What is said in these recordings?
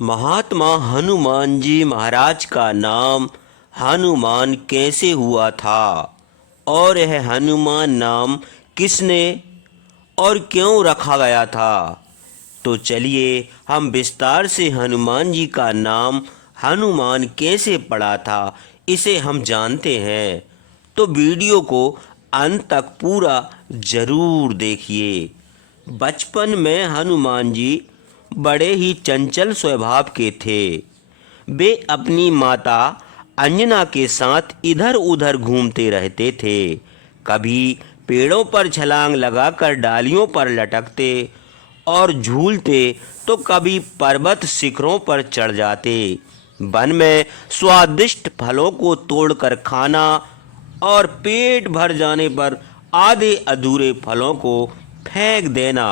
महात्मा हनुमान जी महाराज का नाम हनुमान कैसे हुआ था और यह हनुमान नाम किसने और क्यों रखा गया था। तो चलिए हम विस्तार से हनुमान जी का नाम हनुमान कैसे पड़ा था इसे हम जानते हैं। तो वीडियो को अंत तक पूरा ज़रूर देखिए। बचपन में हनुमान जी बड़े ही चंचल स्वभाव के थे। वे अपनी माता अंजना के साथ इधर उधर घूमते रहते थे। कभी पेड़ों पर छलांग लगाकर डालियों पर लटकते और झूलते तो कभी पर्वत शिखरों पर चढ़ जाते। वन में स्वादिष्ट फलों को तोड़कर खाना और पेट भर जाने पर आधे अधूरे फलों को फेंक देना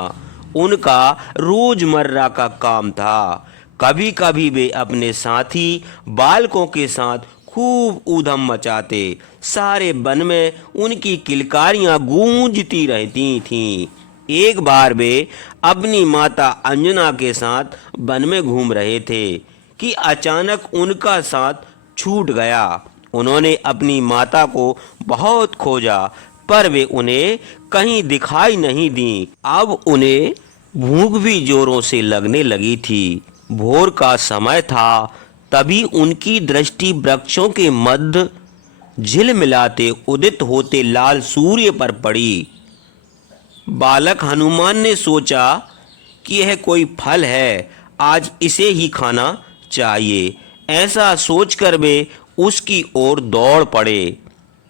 उनका रोजमर्रा का काम था। कभी कभी वे अपने साथी बालकों के साथ खूब ऊधम मचाते। सारे वन में उनकी किलकारियां गूंजती रहती थीं। एक बार वे अपनी माता अंजना के साथ वन में घूम रहे थे कि अचानक उनका साथ छूट गया। उन्होंने अपनी माता को बहुत खोजा पर वे उन्हें कहीं दिखाई नहीं दी। अब उन्हें भूख भी जोरों से लगने लगी थी। भोर का समय था। तभी उनकी दृष्टि वृक्षों के मध्य झिलमिलाते उदित होते लाल सूर्य पर पड़ी। बालक हनुमान ने सोचा कि यह कोई फल है, आज इसे ही खाना चाहिए। ऐसा सोचकर वे उसकी ओर दौड़ पड़े।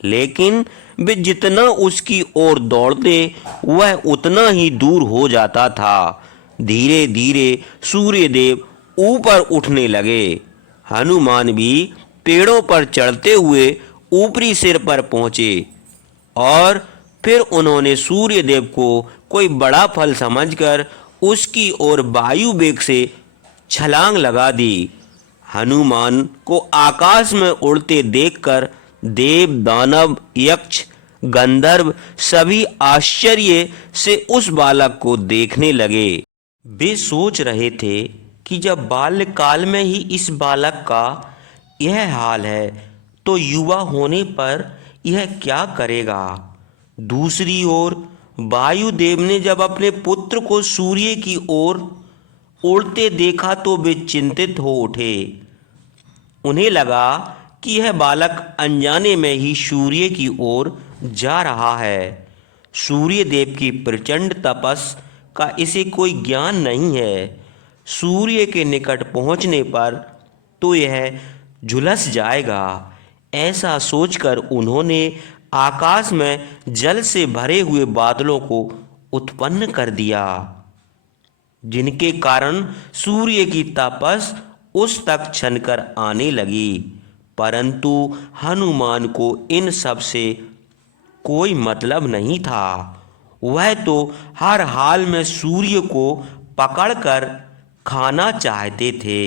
लेकिन वे जितना उसकी ओर दौड़ते वह उतना ही दूर हो जाता था। धीरे धीरे सूर्यदेव ऊपर उठने लगे। हनुमान भी पेड़ों पर चढ़ते हुए ऊपरी सिर पर पहुंचे और फिर उन्होंने सूर्यदेव को कोई बड़ा फल समझकर उसकी ओर वायु वेग से छलांग लगा दी। हनुमान को आकाश में उड़ते देखकर देव दानव यक्ष गंधर्व सभी आश्चर्य से उस बालक को देखने लगे। वे सोच रहे थे कि जब बाल्यकाल में ही इस बालक का यह हाल है तो युवा होने पर यह क्या करेगा। दूसरी ओर वायुदेव ने जब अपने पुत्र को सूर्य की ओर उड़ते देखा तो वे चिंतित हो उठे। उन्हें लगा कि यह बालक अनजाने में ही सूर्य की ओर जा रहा है। सूर्य देव की प्रचंड तपस का इसे कोई ज्ञान नहीं है। सूर्य के निकट पहुंचने पर तो यह झुलस जाएगा। ऐसा सोचकर उन्होंने आकाश में जल से भरे हुए बादलों को उत्पन्न कर दिया, जिनके कारण सूर्य की तपस उस तक छनकर आने लगी। परंतु हनुमान को इन सब से कोई मतलब नहीं था। वह तो हर हाल में सूर्य को पकड़कर खाना चाहते थे।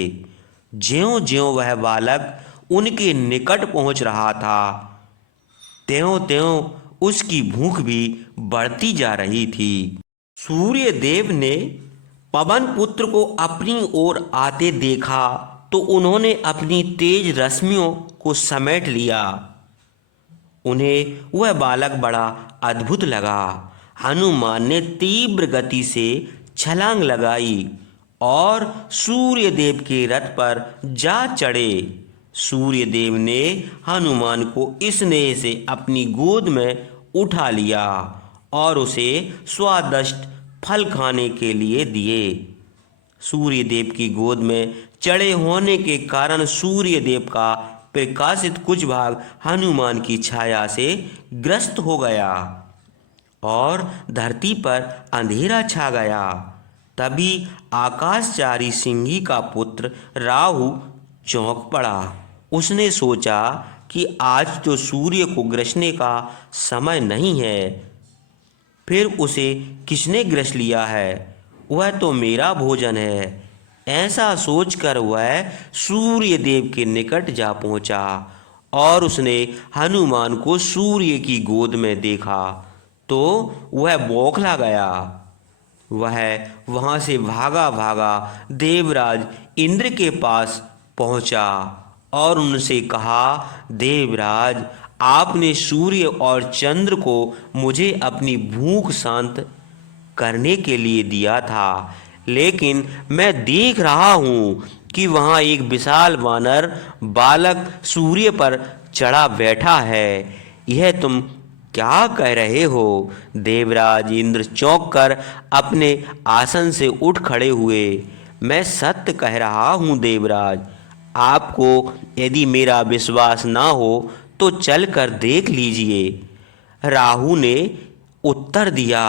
ज्यों-ज्यों वह बालक उनके निकट पहुंच रहा था, त्यों-त्यों उसकी भूख भी बढ़ती जा रही थी। सूर्य देव ने पवन पुत्र को अपनी ओर आते देखा तो उन्होंने अपनी तेज रश्मियों को समेट लिया। उन्हें वह बालक बड़ा अद्भुत लगा। हनुमान ने तीव्र गति से छलांग लगाई और सूर्यदेव के रथ पर जा चढ़े। सूर्यदेव ने हनुमान को स्नेह से अपनी गोद में उठा लिया और उसे स्वादिष्ट फल खाने के लिए दिए। सूर्यदेव की गोद में चढ़े होने के कारण सूर्यदेव का प्रकाशित कुछ भाग हनुमान की छाया से ग्रस्त हो गया और धरती पर अंधेरा छा गया। तभी आकाशचारी सिंही का पुत्र राहु चौंक पड़ा। उसने सोचा कि आज तो सूर्य को ग्रसने का समय नहीं है, फिर उसे किसने ग्रस लिया है, वह तो मेरा भोजन है। ऐसा सोचकर वह सूर्य देव के निकट जा पहुंचा और उसने हनुमान को सूर्य की गोद में देखा तो वह बौखला गया। वह वहां से भागा भागा देवराज इंद्र के पास पहुंचा और उनसे कहा, देवराज, आपने सूर्य और चंद्र को मुझे अपनी भूख शांत करने के लिए दिया था, लेकिन मैं देख रहा हूँ कि वहाँ एक विशाल वानर बालक सूर्य पर चढ़ा बैठा है। यह तुम क्या कह रहे हो? देवराज इंद्र चौंक कर अपने आसन से उठ खड़े हुए। मैं सत्य कह रहा हूँ देवराज। आपको यदि मेरा विश्वास ना हो तो चल कर देख लीजिए। राहु ने उत्तर दिया।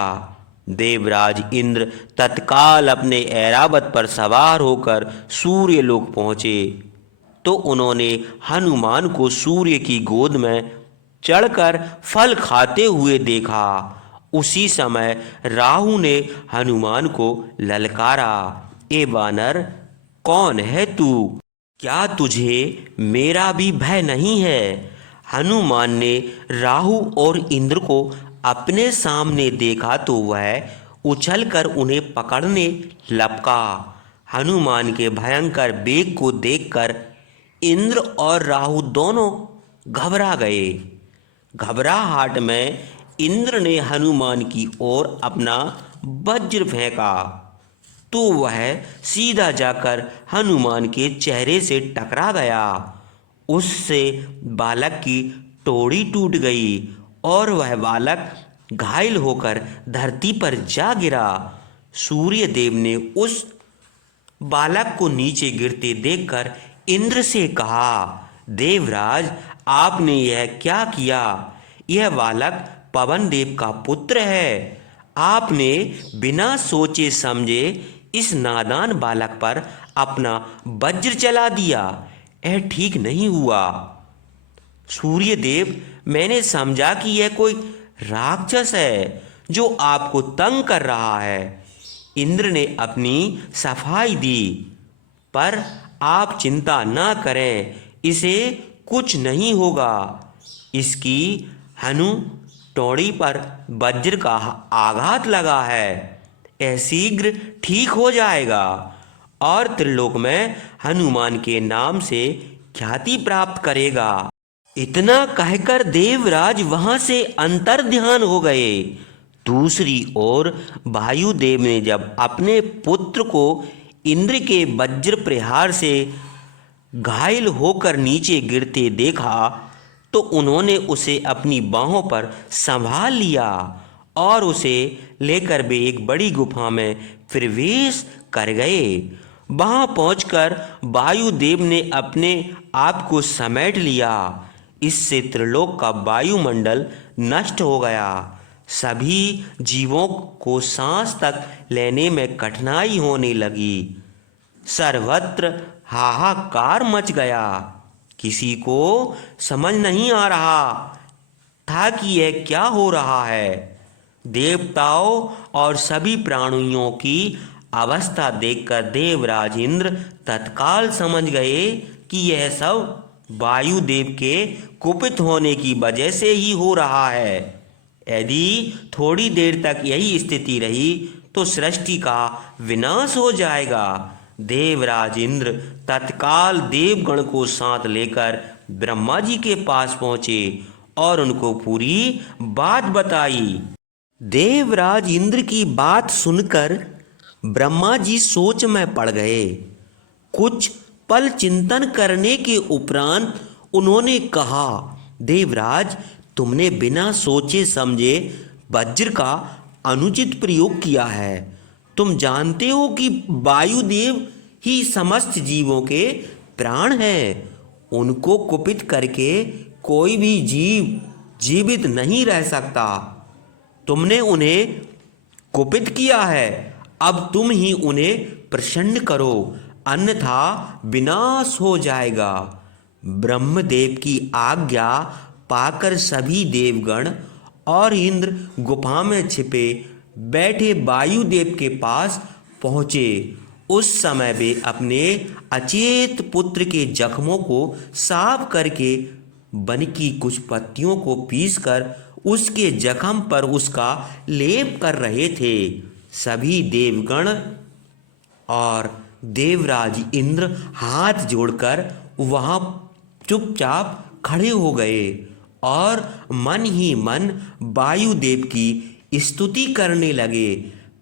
देवराज इंद्र तत्काल अपने ऐरावत पर सवार होकर सूर्यलोक पहुँचे तो उन्होंने हनुमान को सूर्य की गोद में चढ़कर फल खाते हुए देखा। उसी समय राहु ने हनुमान को ललकारा, ए वानर, कौन है तू? क्या तुझे मेरा भी भय नहीं है? हनुमान ने राहु और इंद्र को अपने सामने देखा तो वह उछलकर उन्हें पकड़ने लपका। हनुमान के भयंकर वेग को देखकर इंद्र और राहु दोनों घबरा गए। घबराहट में इंद्र ने हनुमान की ओर अपना वज्र फेंका तो वह सीधा जाकर हनुमान के चेहरे से टकरा गया। उससे बालक की टोड़ी टूट गई और वह बालक घायल होकर धरती पर जा गिरा। सूर्य देव ने उस बालक को नीचे गिरते देखकर इंद्र से कहा, देवराज, आपने यह क्या किया? यह बालक पवन देव का पुत्र है। आपने बिना सोचे समझे इस नादान बालक पर अपना वज्र चला दिया। यह ठीक नहीं हुआ। सूर्य देव, मैंने समझा कि यह कोई राक्षस है जो आपको तंग कर रहा है। इंद्र ने अपनी सफाई दी, पर आप चिंता ना करें, इसे कुछ नहीं होगा। इसकी हनु टोड़ी पर वज्र का आघात लगा है। यह शीघ्र ठीक हो जाएगा और त्रिलोक में हनुमान के नाम से ख्याति प्राप्त करेगा। इतना कहकर देवराज वहां से अंतर ध्यान हो गए। दूसरी ओर वायुदेव ने जब अपने पुत्र को इंद्र के वज्र प्रहार से घायल होकर नीचे गिरते देखा तो उन्होंने उसे अपनी बाहों पर संभाल लिया और उसे लेकर वे एक बड़ी गुफा में प्रवेश कर गए। वहां पहुंचकर वायुदेव ने अपने आप को समेट लिया। इससे त्रिलोक का वायुमंडल नष्ट हो गया। सभी जीवों को सांस तक लेने में कठिनाई होने लगी। सर्वत्र हाहाकार मच गया। किसी को समझ नहीं आ रहा था कि यह क्या हो रहा है। देवताओं और सभी प्राणियों की अवस्था देखकर देवराज इंद्र तत्काल समझ गए कि यह सब वायुदेव के कुपित होने की वजह से ही हो रहा है। यदि थोड़ी देर तक यही स्थिति रही तो सृष्टि का विनाश हो जाएगा। देवराज इंद्र तत्काल देवगण को साथ लेकर ब्रह्मा जी के पास पहुंचे और उनको पूरी बात बताई। देवराज इंद्र की बात सुनकर ब्रह्मा जी सोच में पड़ गए। कुछ पल चिंतन करने के उपरांत उन्होंने कहा, देवराज, तुमने बिना सोचे समझे वज्र का अनुचित प्रयोग किया है। तुम जानते हो कि वायुदेव ही समस्त जीवों के प्राण हैं। उनको कुपित करके कोई भी जीव जीवित नहीं रह सकता। तुमने उन्हें कुपित किया है, अब तुम ही उन्हें प्रसन्न करो, अन्यथा विनाश हो जाएगा। ब्रह्मदेव की आज्ञा पाकर सभी देवगण और इंद्र गुफा में छिपे बैठे वायुदेव के पास पहुँचे। उस समय वे अपने अचेत पुत्र के जख्मों को साफ करके वन की कुछ पत्तियों को पीसकर उसके जख्म पर उसका लेप कर रहे थे। सभी देवगण और देवराज इंद्र हाथ जोड़कर वहां चुपचाप खड़े हो गए और मन ही मन वायुदेव की स्तुति करने लगे।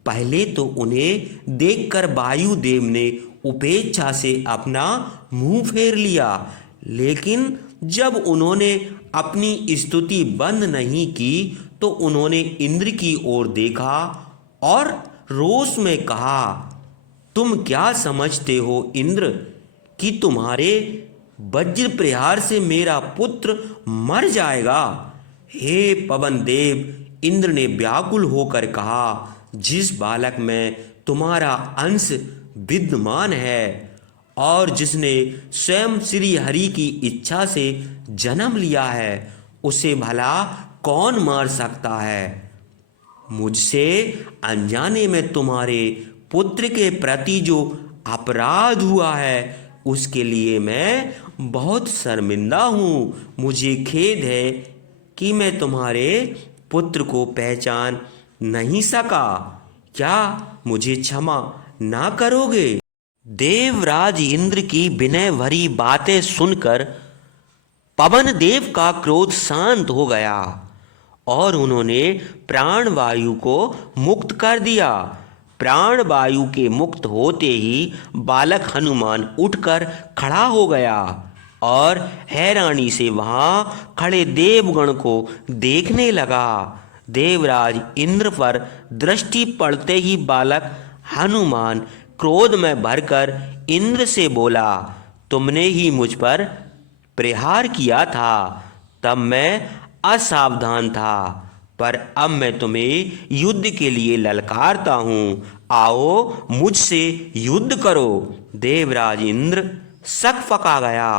पहले तो उन्हें देखकर वायुदेव ने उपेक्षा से अपना मुंह फेर लिया, लेकिन जब उन्होंने अपनी स्तुति बंद नहीं की तो उन्होंने इंद्र की ओर देखा और रोष में कहा, तुम क्या समझते हो इंद्र कि तुम्हारे वज्र प्रहार से मेरा पुत्र मर जाएगा? हे पवन देव, इंद्र ने व्याकुल होकर कहा, जिस बालक में तुम्हारा अंश विद्यमान है और जिसने स्वयं श्री हरि की इच्छा से जन्म लिया है, उसे भला कौन मार सकता है? मुझसे अनजाने में तुम्हारे पुत्र के प्रति जो अपराध हुआ है उसके लिए मैं बहुत शर्मिंदा हूँ। मुझे खेद है कि मैं तुम्हारे पुत्र को पहचान नहीं सका। क्या मुझे क्षमा ना करोगे? देवराज इंद्र की विनय भरी बातें सुनकर पवन देव का क्रोध शांत हो गया और उन्होंने प्राणवायु को मुक्त कर दिया। प्राणवायु के मुक्त होते ही बालक हनुमान उठकर खड़ा हो गया और हैरानी से वहां खड़े देवगण को देखने लगा। देवराज इंद्र पर दृष्टि पड़ते ही बालक हनुमान क्रोध में भरकर इंद्र से बोला, तुमने ही मुझ पर प्रहार किया था, तब मैं असावधान था, पर अब मैं तुम्हें युद्ध के लिए ललकारता हूँ, आओ मुझसे युद्ध करो। देवराज इंद्र सकपका गया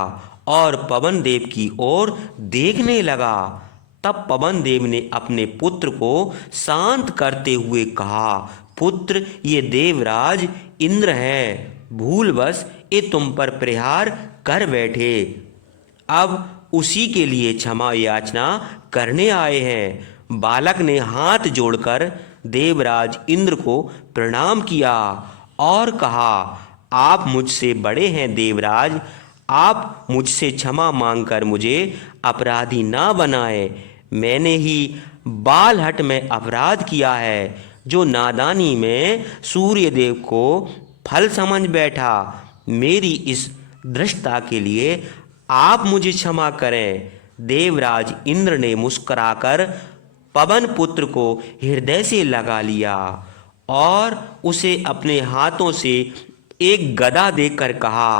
और पवन देव की ओर देखने लगा। तब पवन देव ने अपने पुत्र को शांत करते हुए कहा, पुत्र, ये देवराज इंद्र है, भूलवश ये तुम पर प्रहार कर बैठे, अब उसी के लिए क्षमा याचना करने आए हैं। बालक ने हाथ जोड़कर देवराज इंद्र को प्रणाम किया और कहा, आप मुझसे बड़े हैं देवराज, आप मुझसे क्षमा मांगकर मुझे अपराधी ना बनाए। मैंने ही बालहट में अपराध किया है, जो नादानी में सूर्यदेव को फल समझ बैठा। मेरी इस धृष्टता के लिए आप मुझे क्षमा करें। देवराज इंद्र ने मुस्कुराकर पवन पुत्र को हृदय से लगा लिया और उसे अपने हाथों से एक गदा देकर कहा,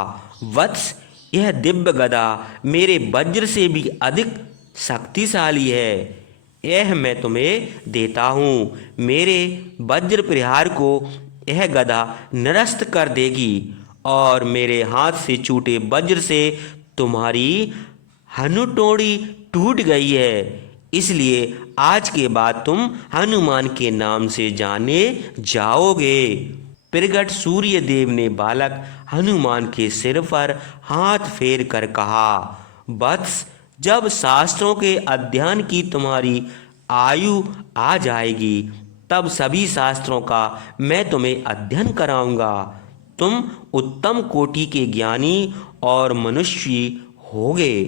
वत्स, यह दिव्य गदा मेरे वज्र से भी अधिक शक्तिशाली है, यह मैं तुम्हें देता हूँ। मेरे वज्र प्रहार को यह गदा निरस्त कर देगी और मेरे हाथ से छूटे वज्र से तुम्हारी हनुटोड़ी टूट गई है, इसलिए आज के बाद तुम हनुमान के नाम से जाने जाओगे। प्रगट सूर्य देव ने बालक हनुमान के सिर पर हाथ फेर कर कहा, वत्स, जब शास्त्रों के अध्ययन की तुम्हारी आयु आ जाएगी तब सभी शास्त्रों का मैं तुम्हें अध्ययन कराऊंगा। तुम उत्तम कोटि के ज्ञानी और मनुष्य होगे।